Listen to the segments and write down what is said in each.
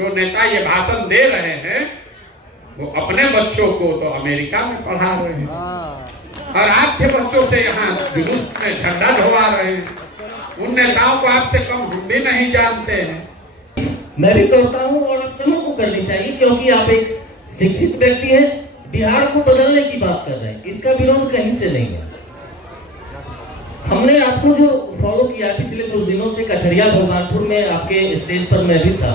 जो नेता ये भाषण दे रहे हैं वो अपने बच्चों को तो अमेरिका में पढ़ा रहे हैं और आपके बच्चों से यहाँ जुलूस में झंडा ढोवा रहे हैं। उन नेताओं को आपसे कम हम भी नहीं जानते हैं। मैं भी कहता हूँ और आप सबों को करनी चाहिए, क्योंकि आप एक शिक्षित व्यक्ति हैं, बिहार को बदलने की बात कर रहे हैं, इसका विरोध कहीं से नहीं है। हमने आपको जो फॉलो किया पिछले कुछ दिनों से, कठरिया भगवानपुर में आपके स्टेज पर मैं भी था,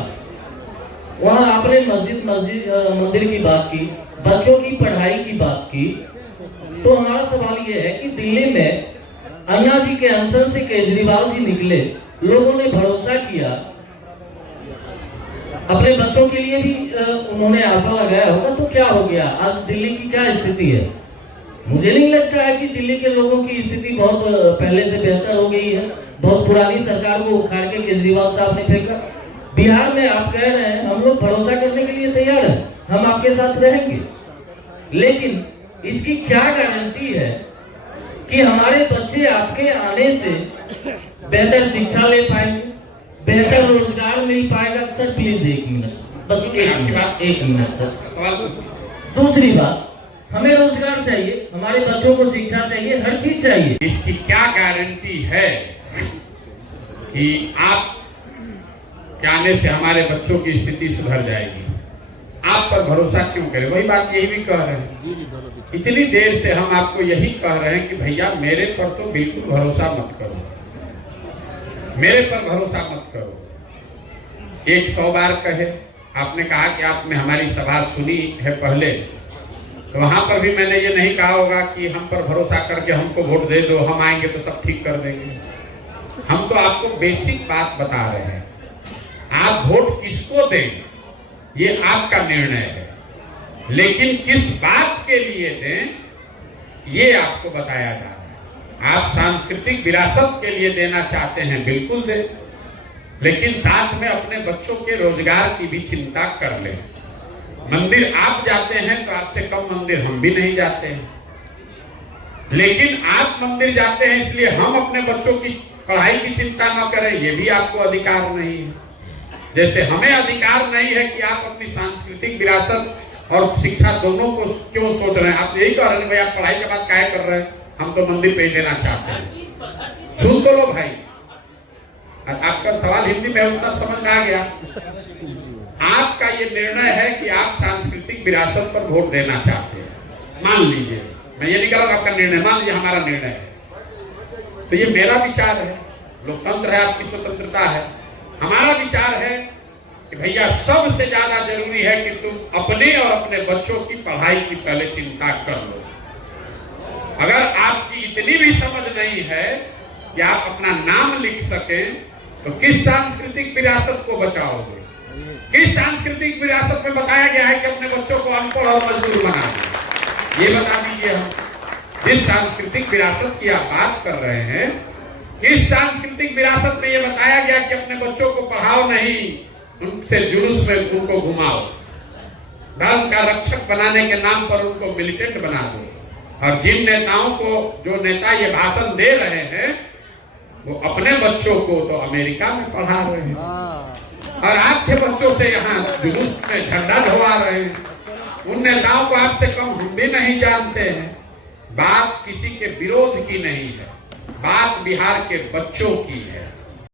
वहाँ आपने मंदिर की बात की, बच्चों की पढ़ाई की बात की। तो हमारा सवाल ये है कि दिल्ली में अन्ना जी के अनशन से केजरीवाल जी निकले, लोगों ने भरोसा किया, अपने बच्चों के लिए भी उन्होंने आशा लगाया होगा, तो क्या हो गया? आज दिल्ली की क्या स्थिति है? मुझे नहीं लगता है कि दिल्ली के लोगों की स्थिति बहुत पहले से बेहतर हो गई है। बहुत पुरानी सरकार को उखाड़ के केजरीवाल साहब ने फेंका। बिहार में आप कह रहे हैं हम लोग भरोसा करने के लिए तैयार हैं, हम आपके साथ रहेंगे, लेकिन इसकी क्या गारंटी है कि हमारे बच्चे आपके आने से बेहतर शिक्षा ले पाएंगे, बेहतर रोजगार मिल पाएगा? सर प्लीज एक मिनट, बस एक मिनट सर। दूसरी बात, हमें रोजगार चाहिए, हमारे बच्चों को शिक्षा चाहिए, हर चीज चाहिए। इसकी क्या गारंटी है कि आप के आने से हमारे बच्चों की स्थिति सुधर जाएगी? आप पर भरोसा क्यों करें? वही बात यही भी कह रहे हैं, इतनी देर से हम आपको यही कह रहे हैं कि भैया मेरे पर तो बिल्कुल भरोसा मत करो, मेरे पर भरोसा मत करो। 100 बार कहे, आपने कहा कि आपने हमारी सभा सुनी है पहले, तो वहां पर भी मैंने ये नहीं कहा होगा कि हम पर भरोसा करके हमको वोट दे दो, हम आएंगे तो सब ठीक कर देंगे। हम तो आपको बेसिक बात बता रहे हैं, आप वोट किसको दें ये आपका निर्णय है, लेकिन किस बात के लिए दें ये आपको बताया जा रहा है। आप सांस्कृतिक विरासत के लिए देना चाहते हैं, बिल्कुल दें, लेकिन साथ में अपने बच्चों के रोजगार की भी चिंता कर लें। मंदिर आप जाते हैं तो आपसे कम मंदिर हम भी नहीं जाते हैं, लेकिन आप मंदिर जाते हैं इसलिए हम अपने बच्चों की पढ़ाई की चिंता न करें, ये भी आपको अधिकार नहीं है। जैसे हमें अधिकार नहीं है कि आप अपनी सांस्कृतिक विरासत और शिक्षा दोनों को क्यों सोच रहे हैं। आप यही कह रहे हैं भाई आप पढ़ाई के बाद क्या कर रहे हैं, हम तो मंदिर पे लेना चाहते हैं। सुन तो लो भाई, आपका सवाल हिंदी में उतना समझ में आ गया। आपका ये निर्णय है कि आप सांस्कृतिक विरासत पर वोट देना चाहते हैं, मान लीजिए, मैं ये नहीं कह रहा आपका निर्णय, मान लीजिए हमारा निर्णय है, तो ये मेरा विचार है, लोकतंत्र है, आपकी स्वतंत्रता है। हमारा विचार है कि भैया सबसे ज्यादा जरूरी है कि तुम अपने और अपने बच्चों की पढ़ाई की पहले चिंता कर लो। अगर आपकी इतनी भी समझ नहीं है कि आप अपना नाम लिख सकें, तो किस सांस्कृतिक विरासत को बचाओगे? किस सांस्कृतिक विरासत में बताया गया है कि अपने बच्चों को अनपढ़ और मजदूर बना दो? ये बता दीजिए। हम जिस सांस्कृतिक विरासत की आप बात कर रहे हैं, इस सांस्कृतिक विरासत में यह बताया गया कि अपने बच्चों को पढ़ाओ नहीं, उनसे जुलूस में उनको घुमाओ, धर्म का रक्षक बनाने के नाम पर उनको मिलिटेंट बना दो। और जिन नेताओं को, जो नेता ये भाषण दे रहे हैं, वो अपने बच्चों को तो अमेरिका में पढ़ा रहे हैं और आपके बच्चों से यहाँ जुलूस में झंडा ढोवा रहे हैं। उन नेताओं को आपसे कम हम भी नहीं जानते हैं। बात किसी के विरोध की नहीं है, बात बिहार के बच्चों की है।